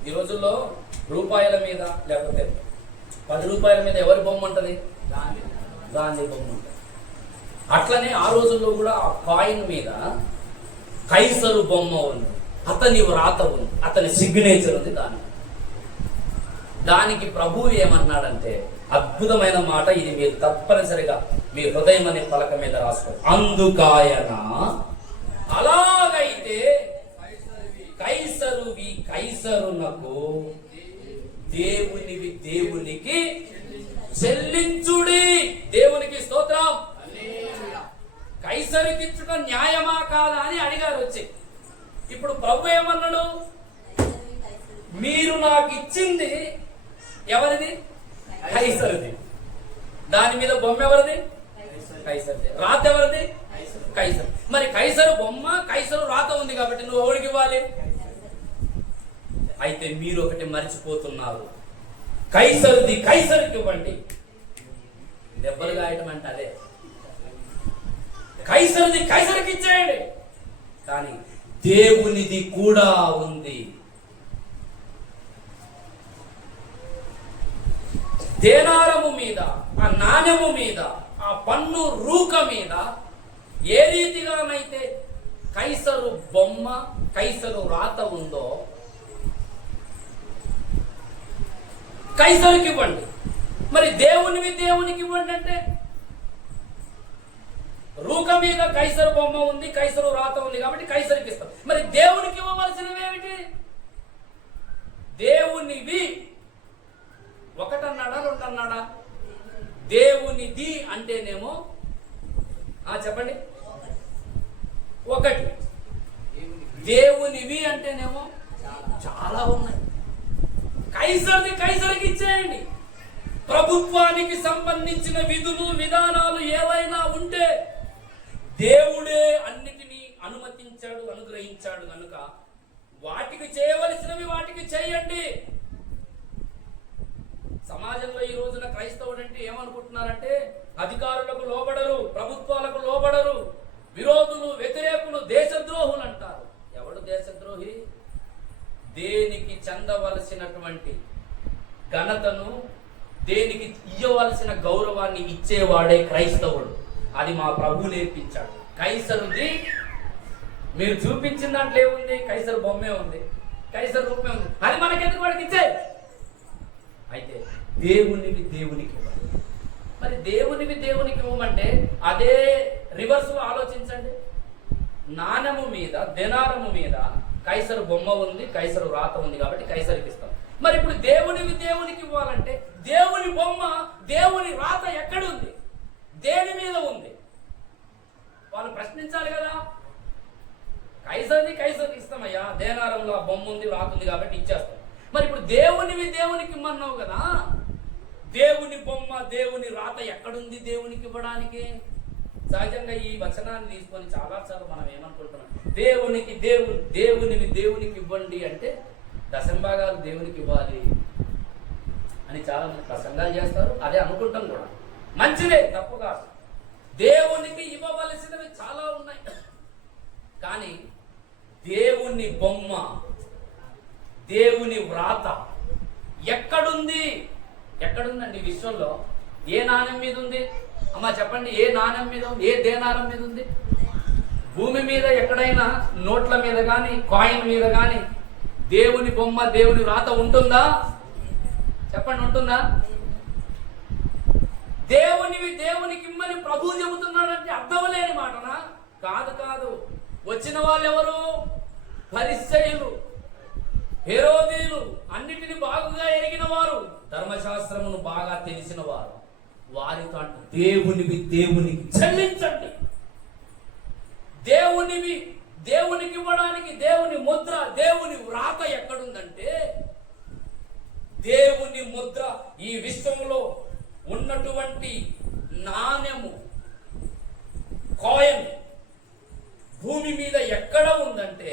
ఈ రోజుల్లో రూపాయల మీద లేకపోతే 10 రూపాయల మీద ఎవరి బొమ్మ ఉంటది? గాంధీ బొమ్మ ఉంటుంది. అట్లనే ఆ రోజుల్లో కూడా ఆ కాయిన్ మీద కైసరు బొమ్మ ఉంది, అతని వ్రాత ఉంది, అతని సిగ్నేచర్ ఉంది. దానికి ప్రభువు ఏమన్నాడంటే అద్భుతమైన మాట. ఇది మీరు తప్పనిసరిగా మీ హృదయం అనే పలక మీద రాసుకోండి. అందుకాయన అలాగైతే కైసరువి కైసరునకు, దేవునివి దేవునికి చెల్లించుడి. దేవునికి స్తోత్రం. కైసరికి ఇచ్చుట న్యాయమా కాదా అని అడిగారు వచ్చి. ఇప్పుడు ప్రభు ఏమన్నాడు? మీరు నాకు ఇచ్చింది ఎవరిది? కైసరుది. దాని మీద బొమ్మ ఎవరిది? కైసరుది. రాత ఎవరిది? కైసరు. మరి కైసరు బొమ్మ, కైసరు రాత ఉంది కాబట్టి నువ్వు ఎవరికి ఇవ్వాలి? అయితే మీరు ఒకటి మర్చిపోతున్నారు, కైసరుది కైసరుకి ఇవ్వండి. దెబ్బలు గాయటం అంటే అదే. కైసరుది కైసరుకి ఇచ్చేయండి. కానీ దేవునిది కూడా ఉంది. దేనారము మీద, ఆ నాణ్యము మీద, ఆ పన్ను రూక మీద ఏ రీతిగానైతే కైసరు బొమ్మ, కైసరు రాత ఉందో కైసరుకి ఇవ్వండి. మరి దేవునివి దేవునికి ఇవ్వండి అంటే రూక మీద కైసరు బొమ్మ ఉంది, కైసరు రాత ఉంది కాబట్టి కైసరుకి ఇస్తాం. మరి దేవునికి ఇవ్వవలసినవి ఏమిటి? దేవునివి ఒకటన్నాడా రెండన్నాడా? దేవునిది అంటేనేమో చెప్పండి ఒకటి, దేవునివి అంటేనేమో చాలా ఉన్నాయి. కైసరుది కైసరుకి ఇచ్చేయండి. ప్రభుత్వానికి సంబంధించిన విధులు విధానాలు ఏవైనా ఉంటే దేవుడే అన్నిటినీ అనుమతించాడు, అనుగ్రహించాడు కనుక వాటికి చేయవలసినవి వాటికి చేయండి. సమాజంలో ఈ రోజున క్రైస్తవుడు అంటే ఏమనుకుంటున్నారంటే అధికారులకు లోబడరు, ప్రభుత్వాలకు లోబడరు, విరోధులు, వ్యతిరేకులు, దేశద్రోహులు అంటారు. ఎవడు దేశద్రోహి? దేనికి చెందవలసినటువంటి ఘనతను, దేనికి ఇవ్వవలసిన గౌరవాన్ని ఇచ్చేవాడే క్రైస్తవుడు. అది మా ప్రభు నేర్పించాడు. కైసరుది మీరు చూపించిన దాంట్లో ఏముంది? కైసరు బొమ్మే ఉంది, కైసరు రూపమే ఉంది. అది మనకెందుకు? వాడికి ఇచ్చే. అయితే దేవునివి దేవునికి ఇవ్వాలి. మరి దేవునివి దేవునికి ఇవ్వమంటే అదే రివర్స్ ఆలోచించండి. నాణ్యము మీద, దేనారము మీద కైసరు బొమ్మ ఉంది, కైసరు రాత ఉంది కాబట్టి కైసరికి ఇస్తాం. మరి ఇప్పుడు దేవునివి దేవునికి ఇవ్వాలంటే దేవుని బొమ్మ, దేవుని రాత ఎక్కడుంది? దేని మీద ఉంది? వాళ్ళు ప్రశ్నించాలి కదా. కైసరిది కైసరికి ఇస్తామయ్యా, దేనారంలో బొమ్మ ఉంది, రాత ఉంది కాబట్టి ఇచ్చేస్తాం. మరి ఇప్పుడు దేవునివి దేవునికి ఇమ్మన్నావు కదా, దేవుని బొమ్మ, దేవుని రాత ఎక్కడుంది దేవునికి ఇవ్వడానికి? సహజంగా ఈ వచనాన్ని తీసుకొని చాలాసార్లు మనం ఏమనుకుంటున్నాం, దేవునివి దేవునికి ఇవ్వండి అంటే దశంభాగాలు దేవునికి ఇవ్వాలి అని చాలా మంది ప్రసంగాలు చేస్తారు. అదే అనుకుంటాం కూడా, మంచిదే, తప్పు కాదు. దేవునికి ఇవ్వవలసినవి చాలా ఉన్నాయి. కానీ దేవుని బొమ్మ, దేవుని వ్రాత ఎక్కడుంది? ఎక్కడుందండి విశ్వంలో? ఏ నాణ్యం మీద ఉంది? అమ్మా చెప్పండి, ఏ నాణ్యం మీద, ఏ దేనారం మీద ఉంది? భూమి మీద ఎక్కడైనా నోట్ల మీద కానీ, కాయిన్ మీద కానీ దేవుని బొమ్మ, దేవుని వ్రాత ఉంటుందా? చెప్పండి, ఉంటుందా? దేవునివి దేవునికి ఇమ్మని ప్రభువు చెబుతున్నాడంటే అర్థం లేని మాటనా? కాదు కాదు. వచ్చిన వాళ్ళు ఎవరు? పరిసయ్యులు, హెరోదీయులు, అన్నిటిని బాగుగా ఎరిగిన వారు, ధర్మశాస్త్రమును బాగా తెలిసిన వారు. వారితో దేవునివి దేవునికి చెల్లించండి. దేవునివి దేవునికి ఇవ్వడానికి దేవుని ముద్ర, దేవుని వ్రాత ఎక్కడుందంటే దేవుని ముద్ర ఈ విశ్వంలో ఉన్నటువంటి నాణ్యము, కాయిన్ భూమి మీద ఎక్కడ ఉందంటే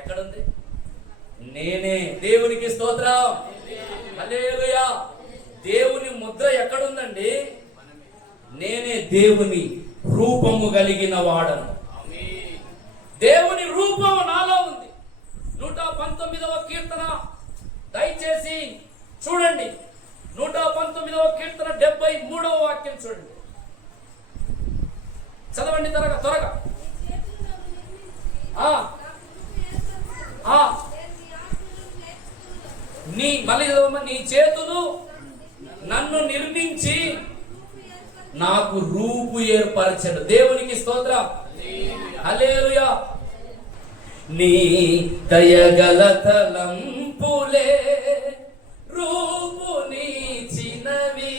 ఎక్కడుంది? నేనే. దేవునికి స్తోత్రం, హల్లెలూయా. దేవుని ముద్ర ఎక్కడుందండి? నేనే దేవుని రూపము కలిగిన వాడను. దేవుని రూపము నాలో ఉంది. 119వ కీర్తన దయచేసి చూడండి. 119వ కీర్తన 73వ వాక్యం చూడండి. చదవండి త్వరగా. నీ చేతులు నన్ను నిర్మించి నాకు రూపు ఏర్పరచడు. దేవునికి స్తోత్రం, హల్లెలూయా. నీ దయగల తలంపులే రూపు నీచినవి,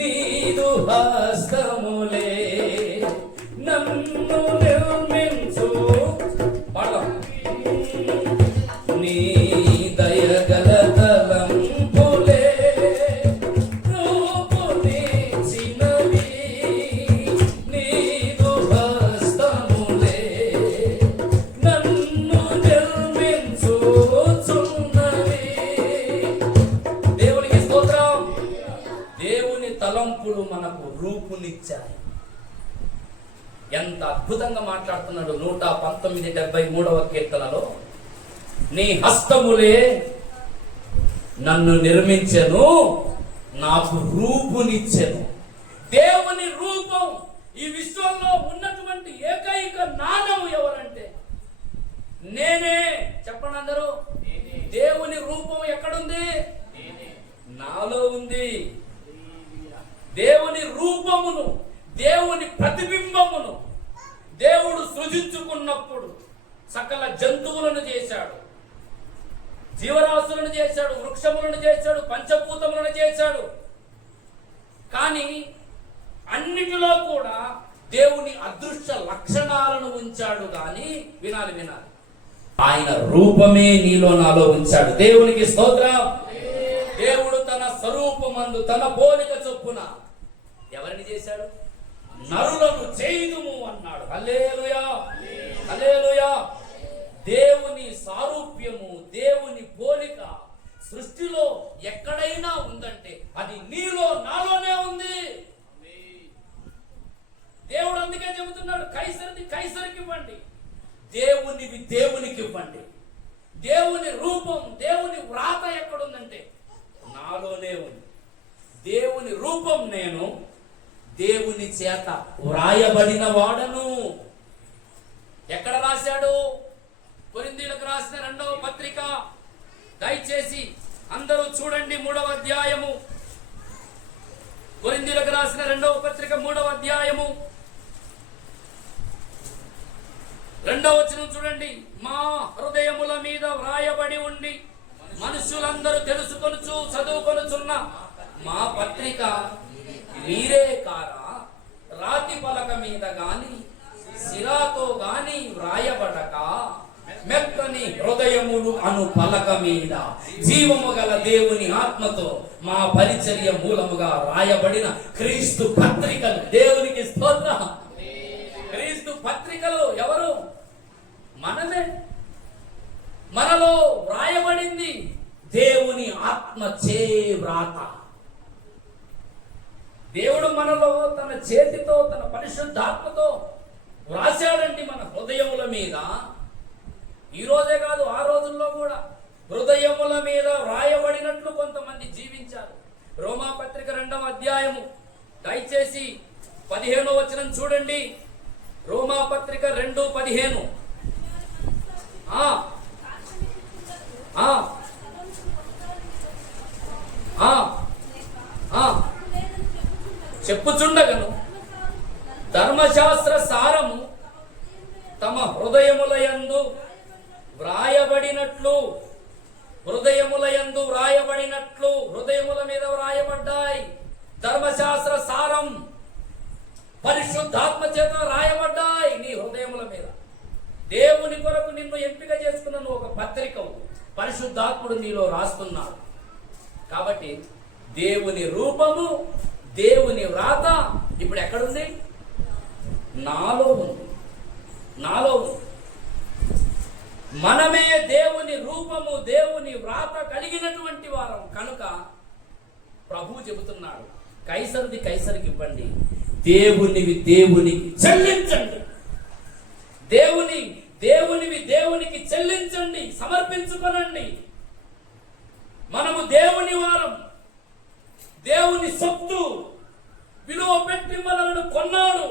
నీదు హస్తములే నన్ను నిర్మించు. నీ తలంపులు మనకు రూపునిచ్చాయి. ఎంత అద్భుతంగా మాట్లాడుతున్నాడు 119:73 కీర్తనలో. నీ హస్తములే నన్ను నిర్మించెను, నాకు రూపునిచ్చెను. దేవుని రూపం ఈ విశ్వంలో ఉన్నటువంటి ఏకైక నాణం ఎవరంటే నేనే. చెప్పండి అందరూ, దేవుని రూపం ఎక్కడుంది? నాలో ఉంది. దేవుని రూపమును, దేవుని ప్రతిబింబమును దేవుడు సృజించుకున్నప్పుడు సకల జంతువులను చేశాడు, జీవరాశులను చేశాడు, వృక్షములను చేశాడు, పంచభూతములను చేశాడు. కానీ అన్నిటిలో కూడా దేవుని అదృశ్య లక్షణాలను ఉంచాడు. కానీ వినాలి, ఆయన రూపమే నీలో నాలో ఉంచాడు. దేవునికి స్తోత్రం. దేవుడు తన స్వరూపమందు తన పోలిక చొప్పున ఎవరిని చేశాడు? నరులను చేయుదుము అన్నాడు. హల్లెలూయా, హల్లెలూయా. దేవుని సారూప్యము, దేవుని పోలిక సృష్టిలో ఎక్కడైనా ఉందంటే అది నీలో నాలోనే ఉంది. దేవుడు అందుకే చెబుతున్నాడు, కైసరిది కైసరికి ఇవ్వండి, దేవునివి దేవునికి ఇవ్వండి. దేవుని రూపం, దేవుని వ్రాత ఎక్కడుందంటే నాలోనే ఉంది. దేవుని రూపం నేను, దేవుని చేత వ్రాయబడిన వాడను. ఎక్కడ రాశాడు? కొరింథీయులకు రాసిన 2వ పత్రిక, దయచేసి అందరూ చూడండి, 3వ అధ్యాయము. కొరింథీయులకు రాసిన 2వ పత్రిక 3వ అధ్యాయము 2వ వచనం చూడండి. మా హృదయముల మీద వ్రాయబడి ఉండి మనుషులందరూ తెలుసుకొనుచు చదువుకొనుచున్న మా పత్రిక మీరే కారా? రాతి పలక మీద గాని శిలాతో గాని వ్రాయబడక మెత్తని హృదయములు అను పలక మీద జీవము గల దేవుని ఆత్మతో మా పరిచర్య మూలముగా రాయబడిన క్రీస్తు పత్రికలు. దేవునికి స్తోత్రం. క్రీస్తు పత్రికలు ఎవరు? మనమే. మనలో వ్రాయబడింది దేవుని ఆత్మ చే వ్రాత. దేవుడు మనలో తన చేతితో, తన పరిశుద్ధాత్మతో వ్రాసాడండి మన హృదయముల మీద. ఈ రోజే కాదు, ఆ రోజుల్లో కూడా హృదయముల మీద వ్రాయబడినట్లు కొంతమంది జీవించారు. రోమా పత్రిక 2వ అధ్యాయము, దయచేసి 15వ వచనం చూడండి. రోమా పత్రిక 2:15. చెప్పుచుండగను ధర్మశాస్త్ర సారము తమ హృదయములయందు వ్రాయబడినట్లు, హృదయములయందు వ్రాయబడినట్లు, హృదయముల మీద వ్రాయబడ్డాయి. ధర్మశాస్త్ర సారం పరిశుద్ధాత్మ చేత రాయబడ్డాయి నీ హృదయముల మీద. దేవుని కొరకు నిన్ను ఎంపిక చేసుకున్న నువ్వు ఒక పత్రికవు, పరిశుద్ధాత్ముడు నీలో రాస్తున్నాడు. కాబట్టి దేవుని రూపము, దేవుని వ్రాత ఇప్పుడు ఎక్కడుంది? నాలో ఉంది, నాలో ఉంది. మనమే దేవుని రూపము, దేవుని వ్రాత కలిగినటువంటి వారం కనుక ప్రభువు చెబుతున్నాడు, కైసరిది కైసరికి ఇవ్వండి, దేవునివి దేవునికి చెల్లించండి. దేవునివి దేవునికి చెల్లించండి, సమర్పించుకోనండి. మనము దేవుని వారం, దేవుని సొత్తు, విలువ పెట్టి మనలను కొన్నాడు.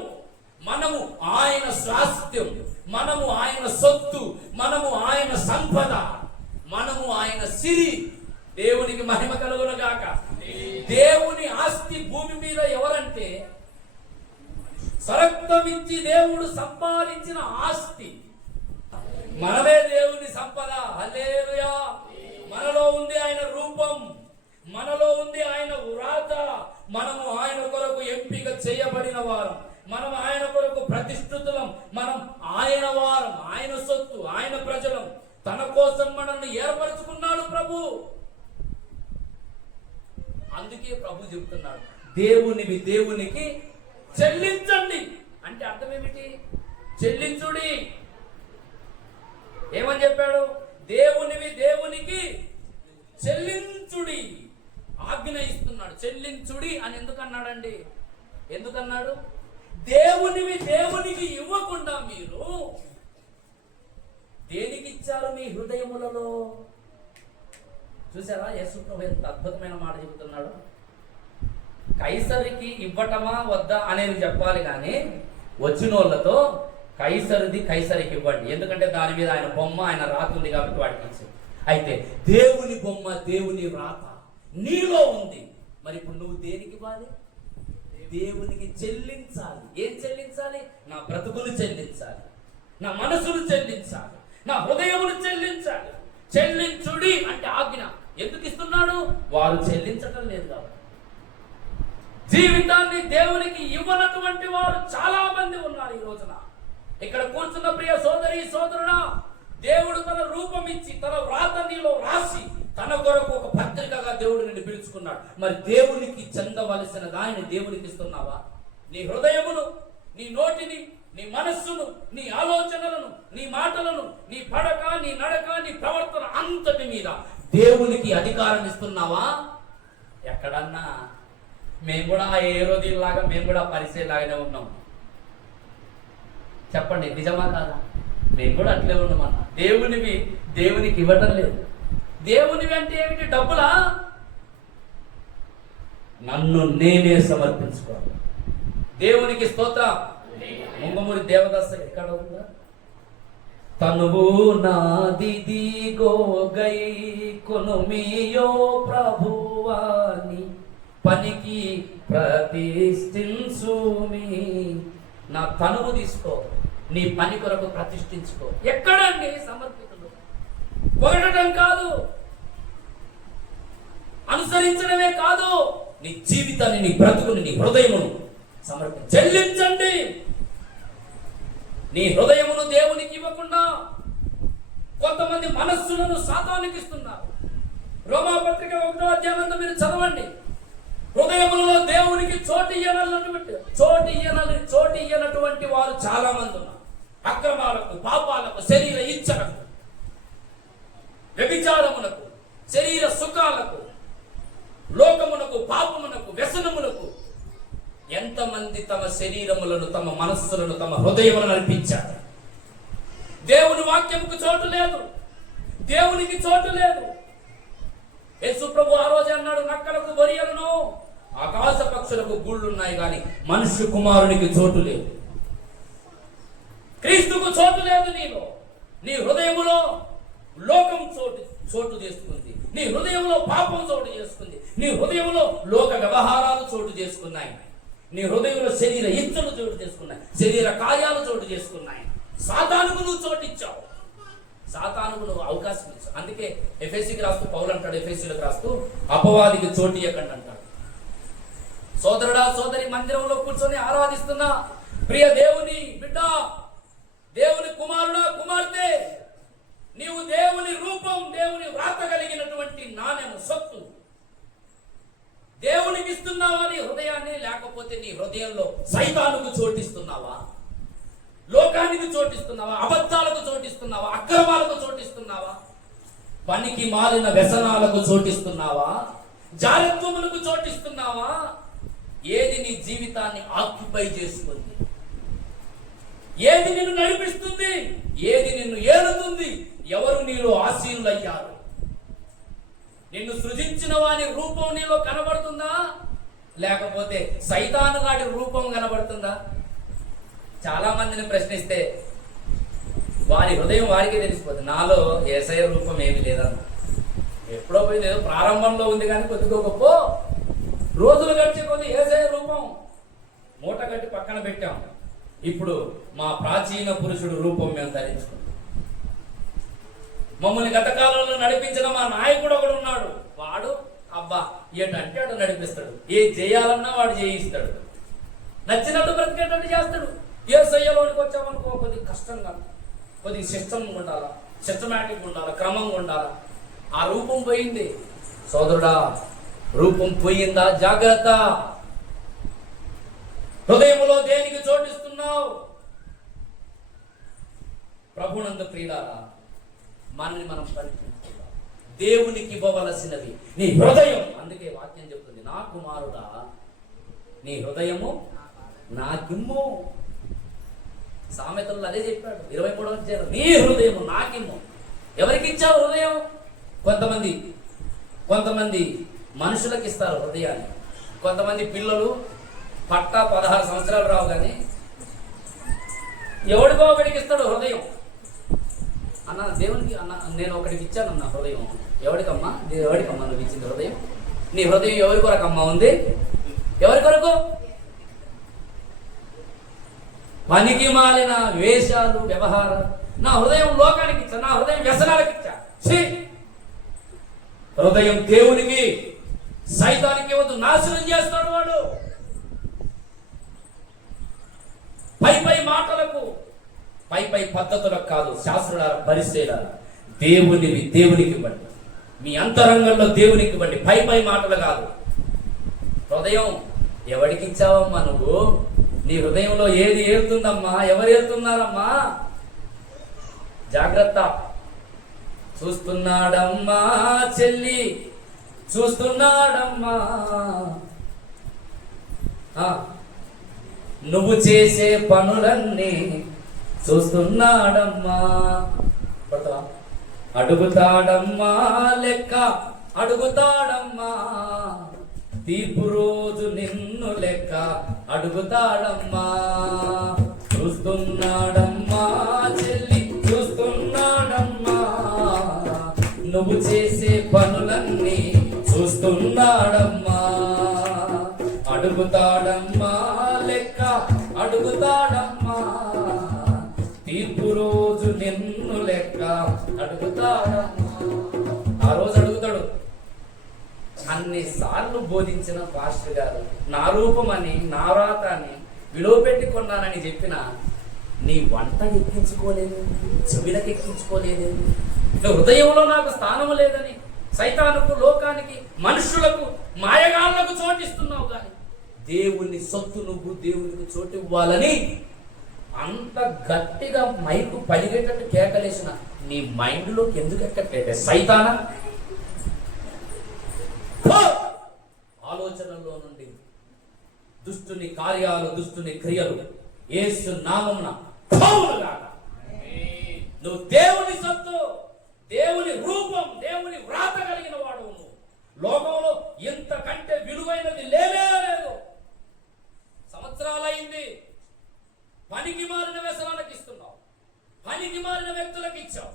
మనము ఆయన స్వాస్థ్యం, మనము ఆయన సొత్తు, మనము ఆయన సంపద, మనము ఆయన సిరి. దేవునికి మహిమ కలుగును గాక. దేవుని ఆస్తి భూమి మీద ఎవరంటే స్వరక్తమిచ్చి దేవుడు సంపాదించిన ఆస్తి. మనమే దేవుని సంపద. హల్లెలూయా. మనలో ఉంది ఆయన రూపం, మనలో ఉంది ఆయన వ్రాత. మనము ఆయన కొరకు ఎంపిక చేయబడిన వారం, మనం ఆయన కొరకు ప్రతిష్ఠితులం, మనం ఆయన వారం, ఆయన సొత్తు, ఆయన ప్రజలం. తన కోసం మనల్ని ఏర్పరచుకున్నాడు ప్రభు. అందుకే ప్రభు చెప్తున్నాడు, దేవునివి దేవునికి చెల్లించండి. అంటే అర్థం ఏమిటి? చెల్లించుడి. ఏమని చెప్పాడు? దేవునివి దేవునికి చెల్లించుడి ఆజ్ఞ ఇస్తున్నాడు. చెల్లించమన్నాడు. చెల్లించుడి అని ఎందుకన్నాడండి? ఎందుకన్నాడు? దేవునికి ఇవ్వకుండా మీరు దేనికి ఇచ్చారు? మీ హృదయములలో. చూసారా యేసు ప్రభు ఎంత అద్భుతమైన మాట చెబుతున్నాడు. కైసరికి ఇవ్వటమా వద్దా అనేది చెప్పాలి, కానీ వచ్చిన వాళ్ళతో కైసరిది కైసరికి ఇవ్వండి, ఎందుకంటే దాని మీద ఆయన బొమ్మ, ఆయన రాత ఉంది కాబట్టి వాడికి ఇచ్చింది. అయితే దేవుని బొమ్మ, దేవుని రాత నీలో ఉంది. మరి ఇప్పుడు నువ్వు దేనికి ఇవ్వాలి? దేవునికి చెల్లించాలి. ఏం చెల్లించాలి? నా బ్రతుకులు చెల్లించాలి, నా మనసును చెల్లించాలి, నా హృదయమును చెల్లించాలి. చెల్లించుడి అంటే ఆజ్ఞ. ఎందుకు ఇస్తున్నాడు? వారు చెల్లించటం లేదు కాబట్టి. జీవితాన్ని దేవునికి ఇవ్వనటువంటి వారు చాలా మంది ఉన్నారు ఈ రోజున. ఇక్కడ కూర్చున్న ప్రియ సోదరి సోదరుడా, దేవుడు తన రూపం ఇచ్చి తన వ్రాత నీలో రాసి తన కొరకు ఒక పత్రికగా దేవుడు నిన్ను పిలుచుకున్నాడు. మరి దేవునికి చెందవలసిన దానిని దేవునికి ఇస్తున్నావా? నీ హృదయమును, నీ నోటిని, నీ మనస్సును, నీ ఆలోచనలను, నీ మాటలను, నీ పడక, నీ నడక, నీ ప్రవర్తన అంతటి మీద దేవునికి అధికారం ఇస్తున్నావా? ఎక్కడన్నా మేము కూడా ఏ రోజులాగా మేము కూడా పరిచయలాగానే ఉన్నాం. చెప్పండి, నిజమా కాదా? మేము కూడా అట్లే ఉన్నామన్నా. దేవునికి ఇవ్వటం లేదు. దేవునివి అంటే ఏమిటి? డబ్బులా? నన్ను నేనే సమర్పించుకోవాలి. దేవునికి స్తోత్రం. ముంగమూరి దేవదాస ఎక్కడ ఉందా? తనువు నాదిదిగో గై కొనుమియో ప్రభువాని పనికి ప్రతిష్ఠించుమి. నా తనువు తీసుకో, నీ పని కొరకు ప్రతిష్ఠించుకో. ఎక్కడండి సమర్పితులు? పొగడటం కాదు, అనుసరించడమే కాదు, నీ జీవితాన్ని, నీ బ్రతుకుని, నీ హృదయమును చెల్లించండి. నీ హృదయమును దేవునికి ఇవ్వకుండా కొంతమంది మనస్సులను సాతానికి ఇస్తున్నారు. రోమాపత్రిక 1వ అధ్యాయంలో మీరు చదవండి. హృదయములలో దేవునికి చోటు ఇయ్యనటువంటి వారు చాలా మంది ఉన్నారు. అక్రమాలకు, పాపాలకు, శరీర ఇచ్చలకు, వ్యభిచారములకు, శరీర సుఖాలకు, లోకమునకు, పాపమునకు, వ్యసనములకు ఎంతమంది తమ శరీరములను, తమ మనస్సులను, తమ హృదయములను అర్పించారు. దేవుని వాక్యముకు చోటు లేదు, దేవునికి చోటు లేదు. యేసు ప్రభు ఆ రోజు అన్నాడు, నక్కలకు బొరియలను, ఆకాశ పక్షులకు గూళ్ళున్నాయి, కానీ మనుష్య కుమారునికి చోటు లేదు. క్రీస్తుకు చోటు లేదు నీలో. నీ హృదయములో లోకం చోటు చేసుకుంది, నీ హృదయంలో పాపం చోటు చేసుకుంది, నీ హృదయంలో లోక వ్యవహారాలు చోటు చేసుకున్నాయి, నీ హృదయంలో శరీర ఇచ్చలు చోటు చేసుకున్నాయి, శరీర కార్యాలు చోటు చేసుకున్నాయి. సాతానుకు నువ్వు చోటు ఇచ్చావు, సాతానుకు నువ్వు అవకాశం ఇచ్చావు. అందుకే ఎఫెసీకి రాస్తూ పౌలు అంటాడు, ఎఫెసీలకు రాస్తూ అపవాదికి చోటు ఇవ్వకండి అంటాడు. సోదరుడా సోదరి, మందిరంలో కూర్చొని ఆరాధిస్తున్నా ప్రియ దేవుని బిడ్డ, దేవుని కుమారుడా కుమార్తె, నీవు దేవుని రూపం, దేవుని వ్రాత కలిగినటువంటి నాణ్యము, సొత్తు దేవునికి ఇస్తున్నావా నీ హృదయాన్ని? లేకపోతే నీ హృదయంలో సైతానుకు చోటిస్తున్నావా? లోకానికి చోటిస్తున్నావా? అబద్ధాలకు చోటిస్తున్నావా? అక్రమాలకు చోటిస్తున్నావా? పనికి మాలిన వ్యసనాలకు చోటిస్తున్నావా? జారత్వములకు చోటిస్తున్నావా? ఏది నీ జీవితాన్ని ఆక్యుపై చేసుకుంది? ఏది నిన్ను నడిపిస్తుంది? ఏది నిన్ను ఏలుతుంది? ఎవరు నీలో ఆసీనులయ్యారు? నిన్ను సృజించిన వాని రూపం నీలో కనబడుతుందా? లేకపోతే సైతాను వాడి రూపం కనబడుతుందా? చాలా మందిని ప్రశ్నిస్తే వారి హృదయం వారికే తెలిసిపోతుంది. నాలో యేసయ్య రూపం ఏమీ లేదన్న. ఎప్పుడో పోయింది, ఏదో ప్రారంభంలో ఉంది, కానీ కొద్దిగా గొప్ప రోజులు గడిచే కొద్ది యేసయ్య రూపం మూట కట్టి పక్కన పెట్టాం. ఇప్పుడు మా ప్రాచీన పురుషుడు రూపం మేము ధరించుకున్నాం. మమ్మల్ని గత కాలంలో నడిపించిన మా నాయకుడు ఒకడు ఉన్నాడు. వాడు అబ్బా ఏంటంటే అటు నడిపిస్తాడు, ఏ చేయాలన్నా వాడు చేయిస్తాడు, నచ్చినట్టు బ్రతికేటట్టు చేస్తాడు. యేసయ్యలోనికి వచ్చామనుకో కొద్దిగా కష్టంగా, కొద్దిగా సిస్టమ్ ఉండాలా, సిస్టమేటిక్ ఉండాలా, క్రమంగా ఉండాలా. ఆ రూపం పోయింది సోదరుడా, రూపం పోయిందా? జాగ్రత్త. హృదయములో దేనికి చోటిస్తున్నావు? ప్రభునందు ప్రియులారా, మనల్ని మనం పరీక్షించుకుందాం. దేవునికి ఇవ్వవలసినవి నీ హృదయం. అందుకే వాక్యం చెప్తుంది, నా కుమారుడా, నీ హృదయము నాకిమ్ము. సామెతల్లో అదే చెప్పాడు 23వ అధ్యాయం, నీ హృదయము నాకిమ్ము. ఎవరికి ఇచ్చావు హృదయం? కొంతమంది మనుషులకు ఇస్తారు హృదయాన్ని. కొంతమంది పిల్లలు పట్టా 16 సంవత్సరాలు రావు కానీ ఎవడికో ఒకడికి ఇస్తాడు హృదయం. అన్న దేవునికి అన్న నేను ఒకడికి ఇచ్చానన్న హృదయం. ఎవడికమ్మా నువ్వు ఇచ్చింది హృదయం? నీ హృదయం ఎవరి కొరకమ్మా ఉంది? ఎవరి కొరకు? పనికి మాలిన వేషాలు, వ్యవహారాలు. నా హృదయం లోకానికి ఇచ్చా, నా హృదయం వ్యసనాలకు ఇచ్చా. హృదయం దేవునికి, సైతానికి వద్దు, నాశనం చేస్తాడు వాడు. పై మాటలకు, పై పద్ధతులకు కాదు. శాస్త్రులారా, పరిశీలారా, దేవునికి ఇవ్వండి. మీ అంతరంగంలో దేవునికి ఇవ్వండి. పై మాటలు కాదు. హృదయం ఎవరికి ఇచ్చావమ్మా నువ్వు? నీ హృదయంలో ఏది ఏరుతుందమ్మా? ఎవరు ఏరుతున్నారమ్మా? జాగ్రత్త. చూస్తున్నాడమ్మా చెల్లి, చూస్తున్నాడమ్మా. నువ్వు చేసే పనులన్నీ చూస్తున్నాడమ్మా. అడుగుతాడమ్మా లెక్క, అడుగుతాడమ్మా. తీర్పు రోజు నిన్ను లెక్క అడుగుతాడమ్మా. చూస్తున్నాడమ్మా చెల్లి, చూస్తున్నాడమ్మా. నువ్వు చేసే పనులన్నీ చూస్తున్నాడమ్మా. అడుగుతాడమ్మా లెక్క, అడుగుతాడమ్మా. తీర్పు రోజు నిన్ను లెక్క అడుగుతాడమ్మా. ఆ రోజు అడుగుతాడు. అన్నిసార్లు బోధించిన పాస్టర్ గారు నా రూపమని, నా వ్రాత అని, విలువ పెట్టి కొన్నానని చెప్పిన నీ వంట ఎక్కించుకోలేదు, చెవిలకు ఎక్కించుకోలేదు. హృదయంలో నాకు స్థానం లేదని సైతానుకు, లోకానికి, మనుషులకు, మాయగాళ్లకు చోటిస్తున్నావు. కానీ దేవుని సొత్తు నువ్వు దేవునికి చోటు ఇవ్వాలని అంత గట్టిగా మైకు పలిగేటట్టు కేకలేసిన నీ మైండ్లోకి ఎందుకు ఎక్కట్లేదే సైతానా? ఆలోచనలో నుండి దుష్టుని కార్యాలు, దుష్టుని క్రియలు యేసు నామమున పోవునుగాక. నువ్వు దేవుని సొత్తు, దేవుని రూపం, దేవుని వ్రాత కలిగిన వాడు. నువ్వు లోకంలో ఇంతకంటే విలువైనది లేదు. సంవత్సరాలైంది పనికి మారిన వ్యసనాలకు ఇస్తున్నావు, పనికి మారిన వ్యక్తులకు ఇచ్చావు.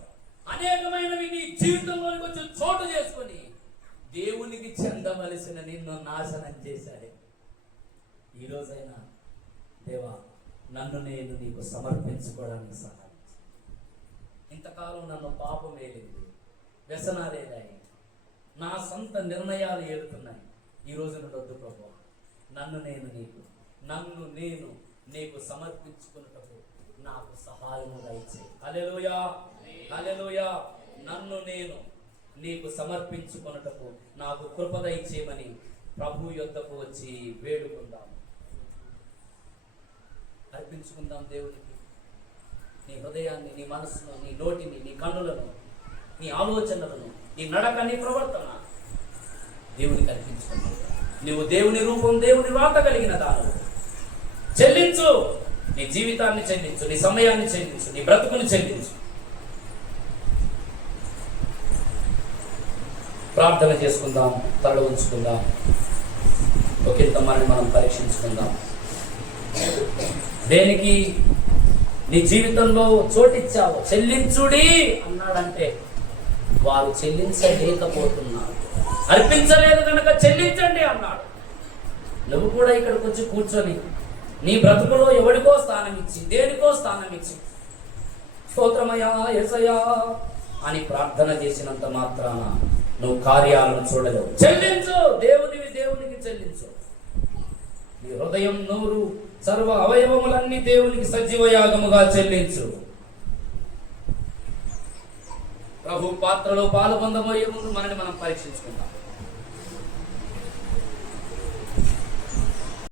అనేకమైనవి నీ జీవితంలోకి వచ్చి చోటు చేసుకొని దేవునికి చెందవలసిన నిన్ను నాశనం చేశాడే. ఈరోజైనా దేవా, నన్ను నేను నీకు సమర్పించుకోవడానికి సహాయం. ఇంతకాలం నన్ను పాపం ఏలింది, వ్యసనాలేదాయి, నా సొంత నిర్ణయాలు ఏలుతున్నాయి. ఈరోజు వద్దు ప్రభువా, నన్ను నేను నీకు సమర్పించుకున్నటకు నాకు సహాయము దయచేయి. హల్లెలూయా, హల్లెలూయా. నన్ను నేను నీకు సమర్పించుకున్నటకు నాకు కృప దయచేయమని ప్రభు యొద్దకు వచ్చి వేడుకుందాం, అర్పించుకుందాం దేవునికి. నీ హృదయాన్ని, నీ మనసును, నీ నోటిని, నీ కన్నులను, నీ ఆలోచనలను, నీ నడక, నీ ప్రవర్తన దేవునికి అర్పించుకుందాం. నువ్వు దేవుని రూపం, దేవుని వ్రాత కలిగిన దానిని చెల్లించు. నీ జీవితాన్ని చెల్లించు, నీ సమయాన్ని చెల్లించు, నీ బ్రతుకుని చెల్లించు. ప్రార్థన చేసుకుందాం, తల ఉంచుకుందాం, ఒకంత మనం పరీక్షించుకుందాం. దేనికి నీ జీవితంలో చోటిచ్చావు? చెల్లించుడి అన్నాడంటే వారు చెల్లించలేకపోతున్నారు. అర్పించలేదు కనుక చెల్లించండి అన్నాడు. నువ్వు కూడా ఇక్కడికి వచ్చి కూర్చొని నీ బ్రతుకులో ఎవడికో స్థానం ఇచ్చి, దేనికో స్థానం ఇచ్చి, స్తోత్రమయా యేసయ్యా అని ప్రార్థన చేసినంత మాత్రాన నువ్వు కార్యాలను చూడలేవు. చెల్లించు, దేవునికి చెల్లించు. నీ హృదయం, నోరు, సర్వ అవయవములన్నీ దేవునికి సజీవ యాగముగా చెల్లించు. ప్రభు పాత్రలో పాలు పొందబోయే ముందు మనల్ని మనం పరీక్షించుకుందాం.